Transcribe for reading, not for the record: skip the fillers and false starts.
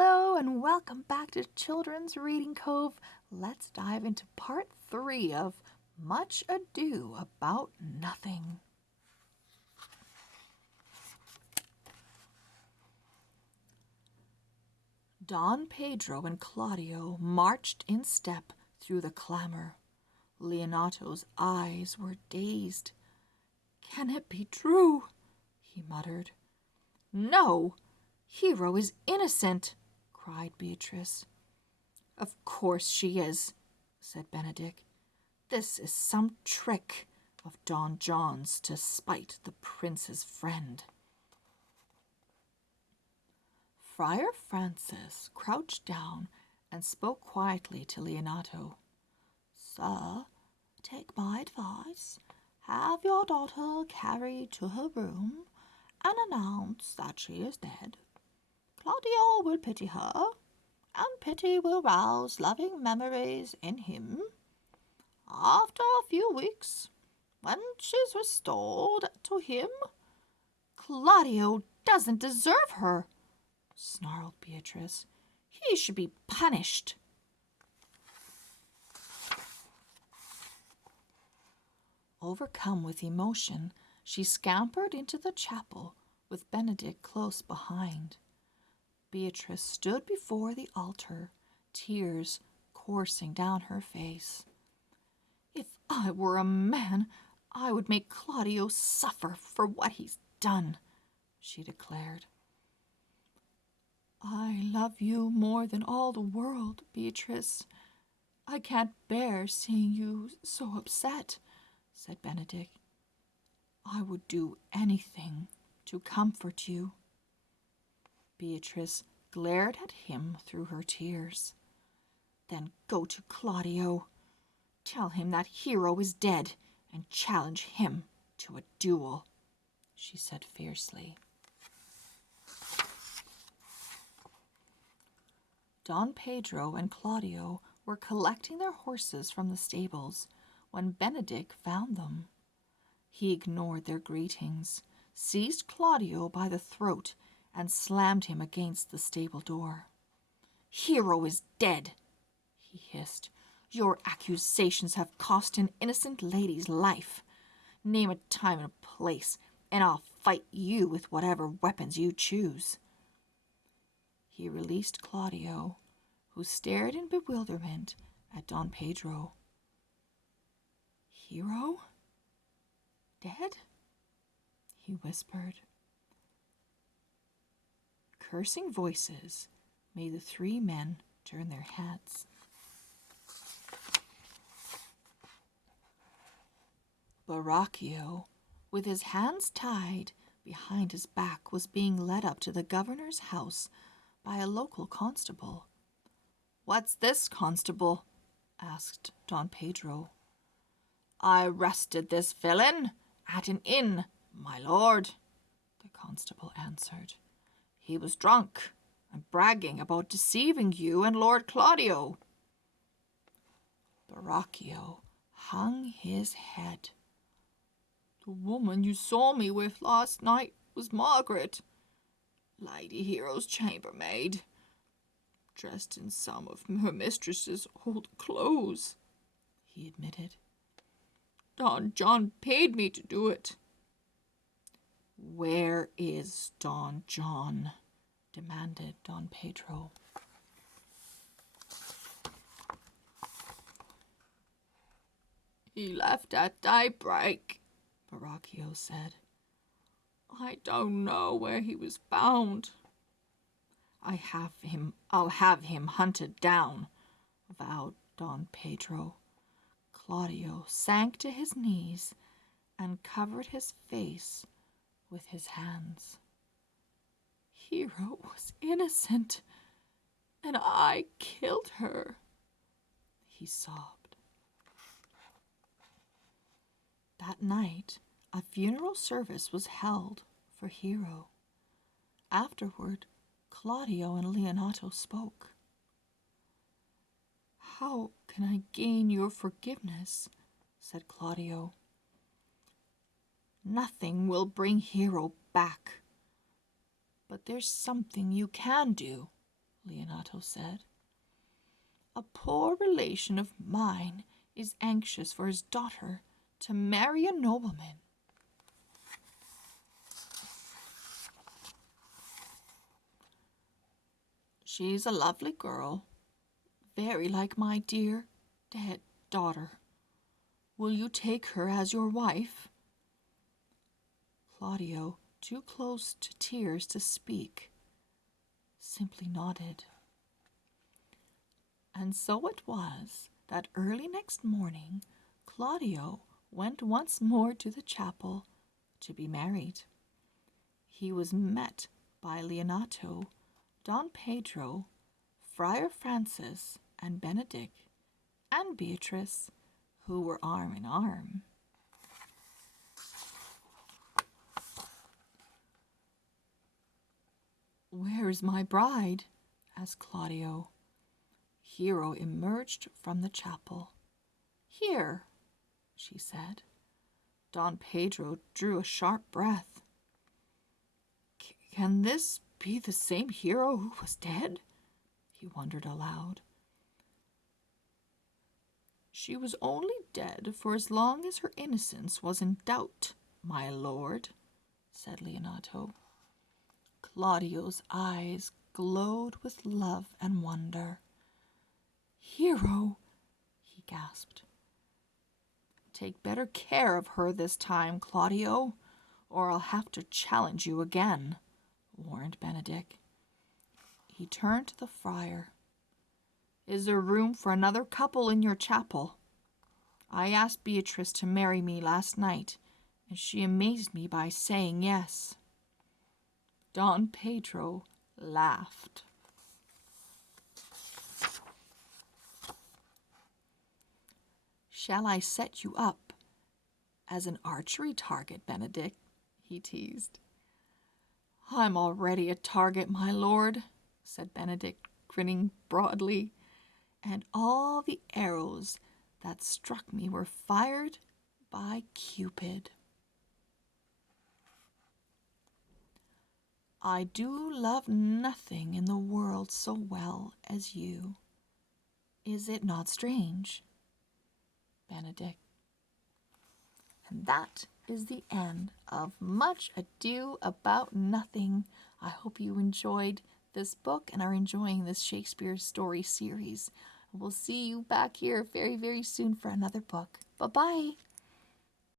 Hello and welcome back to Children's Reading Cove. Let's dive into part 3 of Much Ado About Nothing. Don Pedro and Claudio marched in step through the clamor. Leonato's eyes were dazed. "Can it be true?" he muttered. "No! Hero is innocent!" cried Beatrice. "Of course she is," said Benedict. "This is some trick of Don John's to spite the prince's friend." Friar Francis crouched down and spoke quietly to Leonato. "Sir, take my advice. Have your daughter carried to her room and announce that she is dead. Claudio will pity her, and pity will rouse loving memories in him. After a few weeks, when she's restored to him—" "Claudio doesn't deserve her," snarled Beatrice. "He should be punished." Overcome with emotion, she scampered into the chapel with Benedict close behind. Beatrice stood before the altar, tears coursing down her face. "If I were a man, I would make Claudio suffer for what he's done," she declared. "I love you more than all the world, Beatrice. I can't bear seeing you so upset," said Benedict. "I would do anything to comfort you." Beatrice glared at him through her tears. "Then go to Claudio. Tell him that Hero is dead and challenge him to a duel," she said fiercely. Don Pedro and Claudio were collecting their horses from the stables when Benedict found them. He ignored their greetings, seized Claudio by the throat, and slammed him against the stable door. "Hero is dead," he hissed. "Your accusations have cost an innocent lady's life. Name a time and a place, and I'll fight you with whatever weapons you choose." He released Claudio, who stared in bewilderment at Don Pedro. "Hero? Dead?" he whispered. Cursing voices made the three men turn their heads. Baracchio, with his hands tied behind his back, was being led up to the governor's house by a local constable. "What's this, constable?" asked Don Pedro. "I arrested this villain at an inn, my lord," the constable answered. "He was drunk and bragging about deceiving you and Lord Claudio." Baracchio hung his head. "The woman you saw me with last night was Margaret, Lady Hero's chambermaid, dressed in some of her mistress's old clothes," he admitted. "Don John paid me to do it." "Where is Don John?" demanded Don Pedro. "He left at daybreak," Baracchio said. "I don't know where he was bound." I'll have him hunted down," vowed Don Pedro. Claudio sank to his knees and covered his face with his hands. "Hero was innocent, and I killed her," he sobbed. That night, a funeral service was held for Hero. Afterward, Claudio and Leonato spoke. "How can I gain your forgiveness?" said Claudio. "Nothing will bring Hero back. But there's something you can do," Leonato said. A poor relation of mine is anxious for his daughter to marry a nobleman. She's a lovely girl, very like my dear, dead daughter. Will you take her as your wife? Claudio, too close to tears to speak, simply nodded. And so it was that early next morning Claudio went once more to the chapel to be married. He was met by Leonato, Don Pedro, Friar Francis, and Benedict, and Beatrice, who were arm in arm. Where is my bride? Asked Claudio. Hero emerged from the chapel. Here, she said. Don Pedro drew a sharp breath. Can this be the same hero who was dead? He wondered aloud. She was only dead for as long as her innocence was in doubt, my lord, said Leonato. Claudio's eyes glowed with love and wonder. Hero, he gasped. Take better care of her this time, Claudio, or I'll have to challenge you again, warned Benedict. He turned to the friar. Is there room for another couple in your chapel? I asked Beatrice to marry me last night, and she amazed me by saying yes. Don Pedro laughed. Shall I set you up as an archery target, Benedict? He teased. I'm already a target, my lord, said Benedict, grinning broadly, and all the arrows that struck me were fired by Cupid. I do love nothing in the world so well as you. Is it not strange? Benedict. And that is the end of Much Ado About Nothing. I hope you enjoyed this book and are enjoying this Shakespeare story series. We'll see you back here very, very soon for another book. Bye-bye.